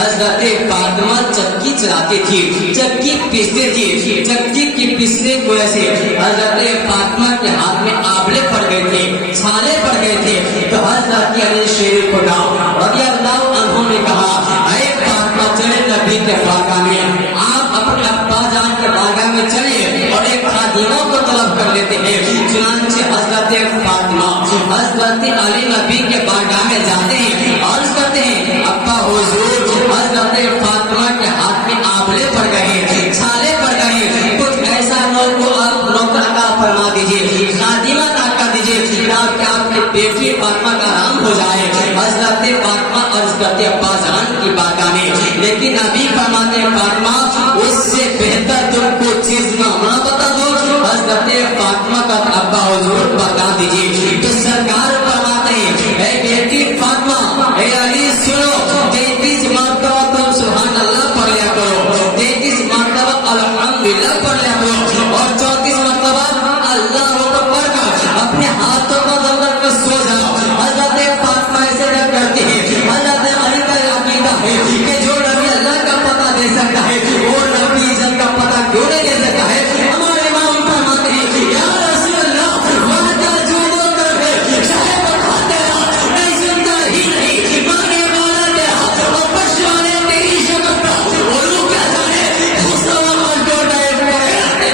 حضرت فاطمہ چکی چلاتی تھی، چکی پیستے تھی، چکی کی پیسنے کی وجہ سے حضرت فاطمہ کے ہاتھ میں آبلے پڑ گئے تھے، چھالے پڑ گئے تھے، تو حضرت علی شیر خدا رضی اللہ عنہ نے کہا اے فاطمہ چلے نبی کے بارگاہ میں، آپ اپنے ابا جان کے بارگاہ میں چلے اور ایک خادمہ کو طلب کر لیتے ہیں۔ چنانچہ حضرت فاطمہ حضرت علی نبی کے بارگاہ میں جاتے ہیں، عرض کرتے ہیں ابا حضور حضرت فاطمہ کے ہاتھ میں آبلے پڑ گئے، چھالے پڑ گئے، کچھ ایسا نوکر عطا فرما دیجیے، خادمہ عطا کر دیجیے تاکہ آپ کی بیٹی فاطمہ کا آرام ہو جائے۔ حضرت فاطمہ عرض کرتے ابا جان کی بارگاہ میں، لیکن ابھی فرماتے فاطمہ اس سے بہتر تم کو چیز نہ بتا دو۔ حضرت فاطمہ کا ابا حضور بتا دیجیے، تو سرکار فرماتے ہیں اے بیٹی فاطمہ، اے علی سنو، 33 مرتبہ تم سبحان اللہ پڑھ لیا کرو، 33 مرتبہ الحمدللہ پڑھ لیا کرو، اور 34 مرتبہ اللہ اکبر پڑھ کر اپنے ہاتھوں کو اندر کر سو جاؤ۔ حضرت فاطمہ ایسے نہ کرتی ہے۔ حضرت علی کا عقیدہ ہے کہ جو نبی اللہ کا پتہ دے سکتا ہے وہ نبی جن کا پتہ کیوں نہیں دے سکتا ہے۔ ہمارے امام فرماتے ہیں یا رسول اللہ وعدہ جو کر ہے چاہے وہ کھاتے رہا نہیں سنتا ہی نہیں، مانے والا تیرا اور پشوانے تیری شکر کا وہ کیا جانے حسن جو ڈائٹ کرے۔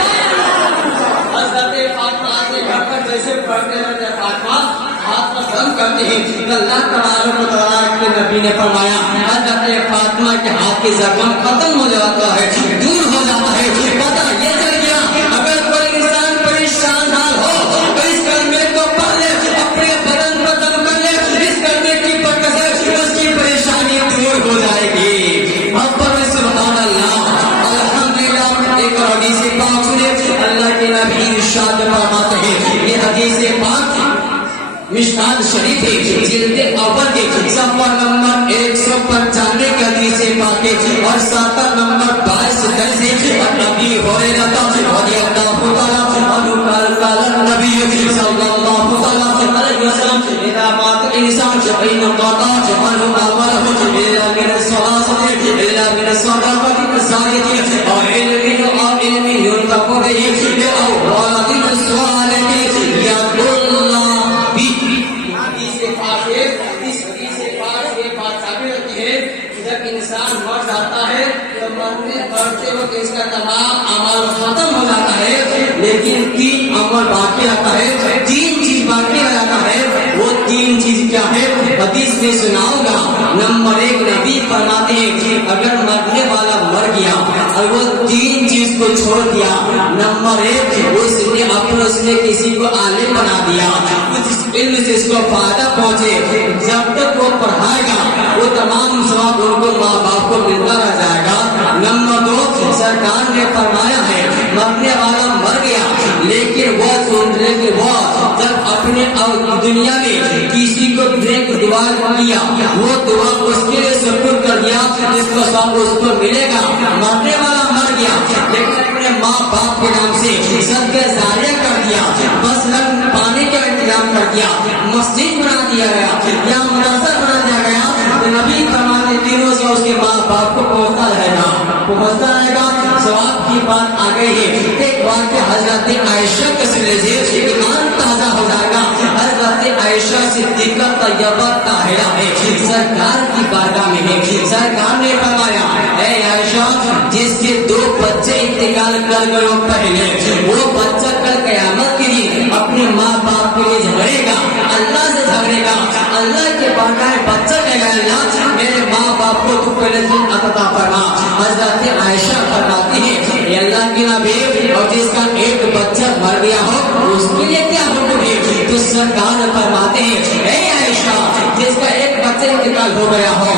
حضرت فاطمہ سے گھر پر جیسے پڑھتے رہتے فاطمہ ہاتھ پر دم کرتے ہیں، اللہ تبارک و تعالیٰ کے نبی نے فرمایا حضرت فاطمہ کے ہاتھ کی زخم ختم ہو جاتا ہے، دور ہو جاتا ہے۔ پتہ یہ چل گیا اگر کوئی انسان پریشان حال ہو تو اس کلمے کو پڑھ لے، اپنے بدن پر دم کر لے، اس کلمے کی برکت سے اس کی پریشانی دور ہو جائے گی۔ محبت میں سبحان اللہ الحمدللہ۔ ایک حدیث پاک سنے، اللہ کے نبی ارشاد فرماتے ہیں، یہ حدیث پاک مشکات شریف ہے، جلد اول کے صفحہ نمبر 195 کی حدیث پاک ہے، اور ساتھ نمبر 22 درج ہے۔ اور نبی ہریرہ رضی اللہ تعالی عنہ قال النبی صلی اللہ تعالی علیہ وسلم اذا مات الانسان فإن انقطع عنه عمله الا من الصلاة الا من الصدقة الزاكية او علم ينتفع به او ولد صالح يدعو الله به۔ حدیث پاک ہے، اس حدیث پاک یہ بات ثابت ہوتی ہے جب انسان مر جاتا ہے تو مرتے وقت اس کا تمام عمل ختم ہو جاتا ہے، لیکن 3 عمل باقی رہتا ہے، 3 چیز باقی رہتا ہے۔ وہ 3 چیز کیا ہے حدیث میں سناؤں گا۔ نمبر 1 نبی فرماتے ہیں کہ اگر مرنے والا مر گیا اور وہ 3 چیز کو چھوڑ دیا، نمبر 1 اس نے کسی کو عالم بنا دیا، کچھ علم سے اس کو فائدہ پہنچے، جب تک وہ پڑھائے گا وہ تمام ثواب ان کو ماں باپ کو ملتا رہ جائے گا۔ نمبر 2 سرکار نے فرمایا ہے مرنے والا مر گیا لیکن وہ سننے کے بعد جب اپنے دنیا میں کسی کو نیک دعا کیا وہ دعا اس کے لیے سپرد کر دیا جس کو ثواب اس کو ملے گا۔ مرنے والا مر گیا لیکن اپنے ماں باپ کے نام سے صدقہ جاریہ کر دیا، مثلاً پانی کا انتظام کر دیا، مسجد بنا دیا گیا یا مدرسہ بنا دیا گیا، تو نبی فرماتے تینوں سے اس کے ماں باپ کو پہنچتا رہے گا، ثواب کی بات آ گئی ہے۔ ایک واقعہ حضرت عائشہ کے سلسلے سے ایمان تازہ ہو جائے گا۔ حضرت عائشہ صدیقہ طیبہ طاہرہ ہے، سرکار کی بارگاہ میں ہے۔ سرکار نے فرمایا اے عائشہ جس کے 2 بچے انتقال کر گئے پہلے، وہ بچہ کل قیامت کے دن اپنے ماں باپ کے لیے جھگڑے گا، اللہ سے جھگڑے گا، اللہ کے بارگاہ میں بچہ کہے گا اللہ میرے ماں باپ کو تو پہلے دن عطا فرما۔ حضرت عائشہ فرماتی ہے اے اللہ کی نبی اور جس کا ایک بچہ مر گیا ہو اس کے لیے کیا حکم ہے؟ تو سرکار فرماتے ہیں اے عائشہ جس کا ایک بچہ انتقال ہو گیا ہو